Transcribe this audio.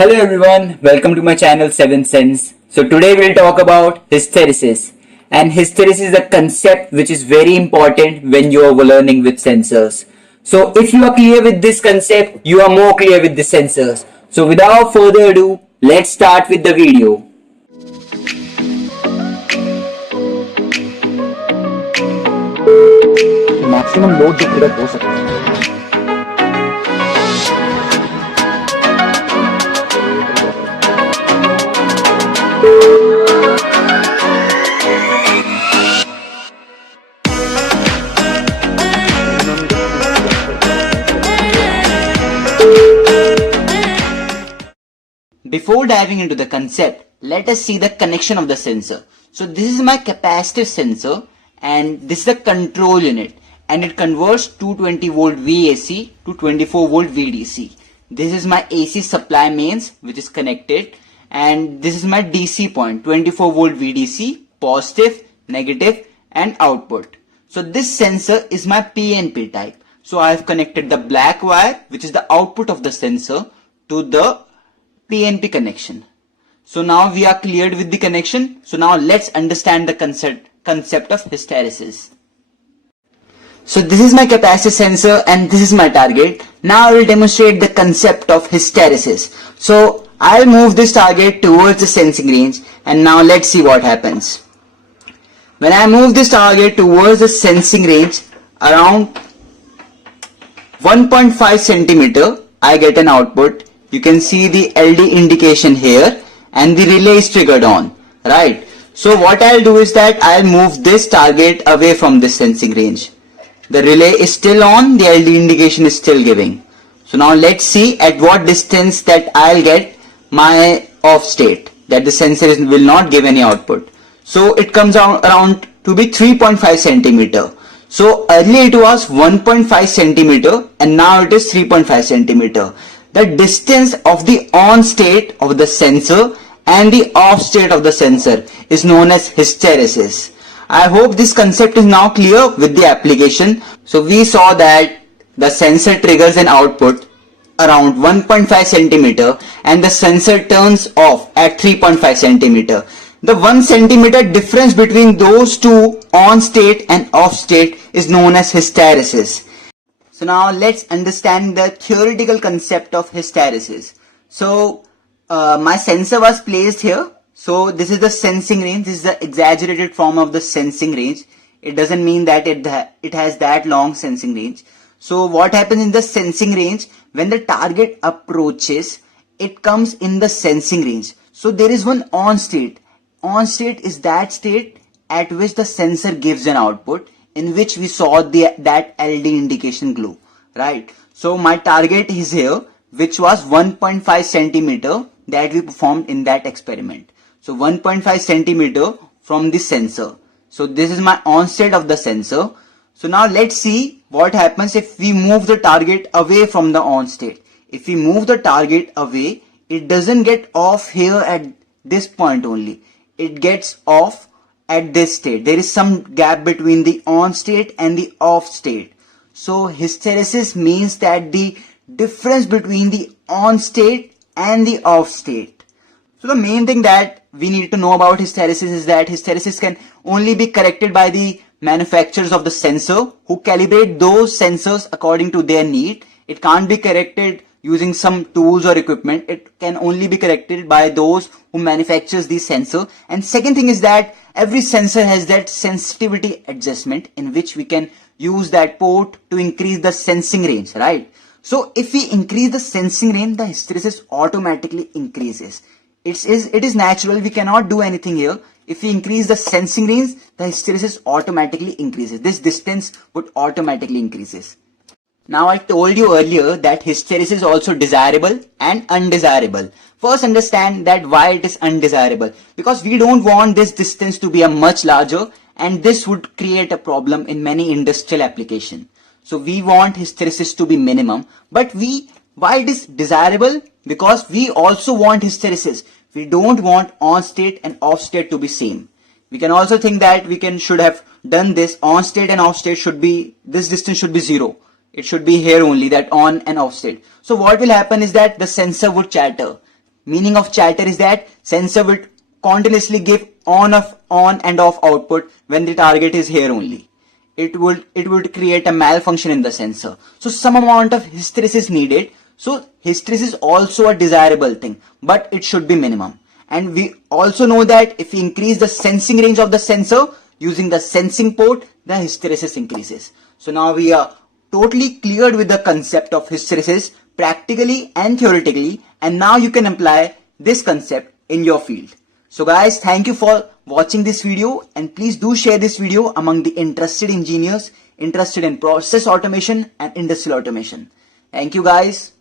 Hello everyone, welcome to my channel 7 Sense. So today we'll talk about hysteresis. And hysteresis is a concept which is very important when you are learning with sensors. So if you are clear with this concept, you are more clear with the sensors. So without further ado, let's start with the video. Maximum load जो product हो सकता है। Before diving into the concept, let us see the connection of the sensor. So this is my capacitive sensor and this is the control unit and it converts 220 volt VAC to 24 volt VDC. This is my AC supply mains which is connected and this is my DC point 24 volt VDC, positive, negative and output. So this sensor is my PNP type. So I have connected the black wire which is the output of the sensor to the PNP connection. So now we are cleared with the connection. So now let's understand the concept of hysteresis. So this is my capacitive sensor and this is my target. Now I will demonstrate the concept of hysteresis. So I'll move this target towards the sensing range and now let's see what happens. When I move this target towards the sensing range around 1.5 centimeter, I get an output. You can see the LD indication here and the relay is triggered on, right? So what I'll do is that I'll move this target away from this sensing range. The relay is still on, the LD indication is still giving. So now let's see at what distance that I'll get my off state, that the sensor will not give any output. So it comes out around to be 3.5 centimeter. So earlier it was 1.5 centimeter and now it is 3.5 centimeter. The distance of the on state of the sensor and the off state of the sensor is known as hysteresis. I hope this concept is now clear with the application. So we saw that the sensor triggers an output around 1.5 centimeter and the sensor turns off at 3.5 centimeter. The 1 centimeter difference between those two on state and off state is known as hysteresis. So now let's understand the theoretical concept of hysteresis. So my sensor was placed here. So this is the sensing range. This is the exaggerated form of the sensing range. It doesn't mean that it has that long sensing range. So what happens in the sensing range, when the target approaches, it comes in the sensing range. So there is one on state. On state is that state at which the sensor gives an output, in which we saw that LD indication glow, right? So my target is here, which was 1.5 centimeter that we performed in that experiment. So 1.5 centimeter from the sensor. So this is my on state of the sensor. So now let's see what happens if we move the target away from the on state. If we move the target away, it doesn't get off here at this point only. It gets off at this state. There is some gap between the on state and the off state. So hysteresis means that the difference between the on state and the off state. So the main thing that we need to know about hysteresis is that hysteresis can only be corrected by the manufacturers of the sensor who calibrate those sensors according to their need. It can't be corrected using some tools or equipment. It can only be corrected by those who manufactures the sensor. And second thing is that every sensor has that sensitivity adjustment in which we can use that port to increase the sensing range, right? So if we increase the sensing range, the hysteresis automatically increases. It is natural. We cannot do anything here. If we increase the sensing range, the hysteresis automatically increases. This distance would automatically increases. Now I told you earlier that hysteresis is also desirable and undesirable. First understand that why it is undesirable. Because we don't want this distance to be a much larger and this would create a problem in many industrial applications. So we want hysteresis to be minimum. But why it is desirable? Because we also want hysteresis. We don't want on state and off state to be same. We can also think that should have done this on state and off state this distance should be 0. It should be here only, that on and off state. So what will happen is that the sensor would chatter. Meaning of chatter is that sensor will continuously give on and off output when the target is here only. It would create a malfunction in the sensor. So some amount of hysteresis is needed. So hysteresis is also a desirable thing, but it should be minimum. And we also know that if we increase the sensing range of the sensor using the sensing port, the hysteresis increases. So now we are totally cleared with the concept of hysteresis practically and theoretically, and now you can apply this concept in your field. So guys, thank you for watching this video, and please do share this video among the interested engineers interested in process automation and industrial automation. Thank you guys.